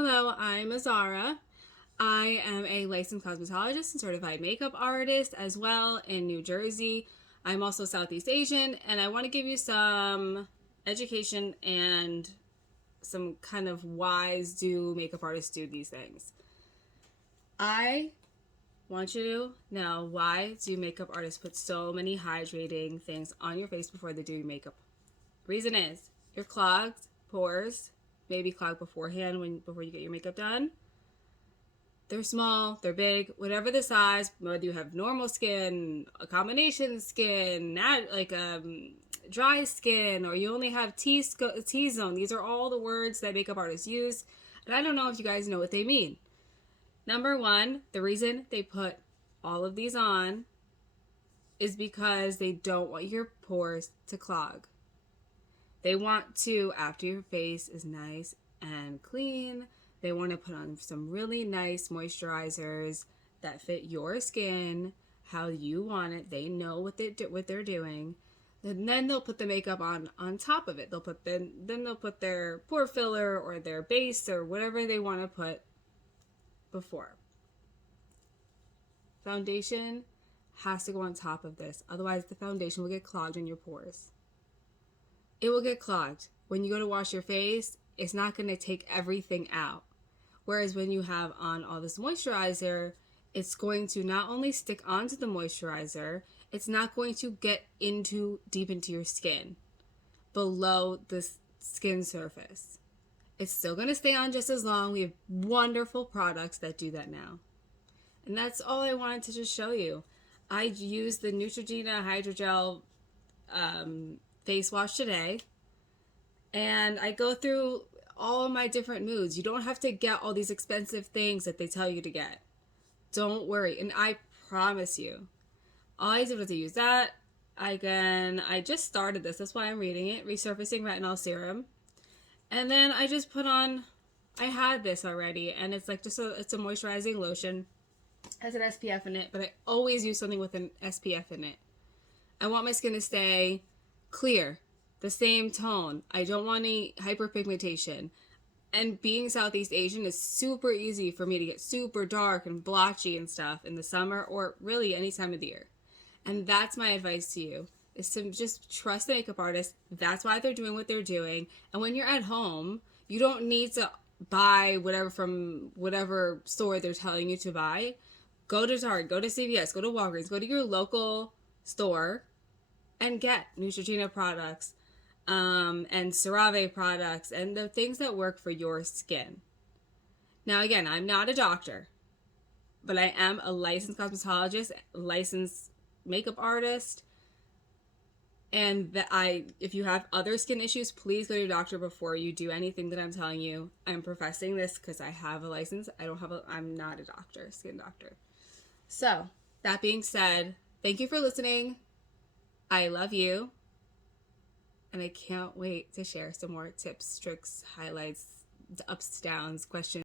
Hello, I'm Azara. I am a licensed cosmetologist and certified makeup artist as well in New Jersey. I'm also Southeast Asian, and I want to give you some education and some kind of whys do makeup artists do these things. I want you to know, why do makeup artists put so many hydrating things on your face before they do your makeup? Reason is your clogged pores, maybe clogged beforehand before you get your makeup done. They're small, they're big, whatever the size, whether you have normal skin, a combination skin, dry skin, or you only have T-zone. These are all the words that makeup artists use, and I don't know if you guys know what they mean. Number one, the reason they put all of these on is because they don't want your pores to clog. They want to, after your face is nice and clean, they want to put on some really nice moisturizers that fit your skin how you want it. They know what they're doing. And then they'll put the makeup on top of it. Then they'll put their pore filler or their base or whatever they want to put before. Foundation has to go on top of this. Otherwise, the foundation will get clogged in your pores. It will get clogged. When you go to wash your face, it's not going to take everything out. Whereas when you have on all this moisturizer, it's going to not only stick onto the moisturizer, it's not going to get deep into your skin, below the skin surface. It's still going to stay on just as long. We have wonderful products that do that now. And that's all I wanted to just show you. I used the Neutrogena Hydrogel face wash today, and I go through all of my different moods. You don't have to get all these expensive things that they tell you to get. Don't worry. And I promise you, all I did was to use that. I just started this. That's why I'm reading it. Resurfacing Retinol Serum. And then I just put on, I had this already, and it's like it's a moisturizing lotion. It has an SPF in it, but I always use something with an SPF in it. I want my skin to stay clear, the same tone. I don't want any hyperpigmentation. And being Southeast Asian is super easy for me to get super dark and blotchy and stuff in the summer, or really any time of the year. And that's my advice to you, is to just trust the makeup artist. That's why they're doing what they're doing. And when you're at home, you don't need to buy whatever from whatever store they're telling you to buy. Go to Target, go to CVS, go to Walgreens, go to your local store and get Neutrogena products and CeraVe products and the things that work for your skin. Now, again, I'm not a doctor, but I am a licensed cosmetologist, licensed makeup artist. And if you have other skin issues, please go to your doctor before you do anything that I'm telling you. I'm professing this because I have a license. I'm not a doctor, skin doctor. So, that being said, thank you for listening. I love you. And I can't wait to share some more tips, tricks, highlights, ups, downs, questions.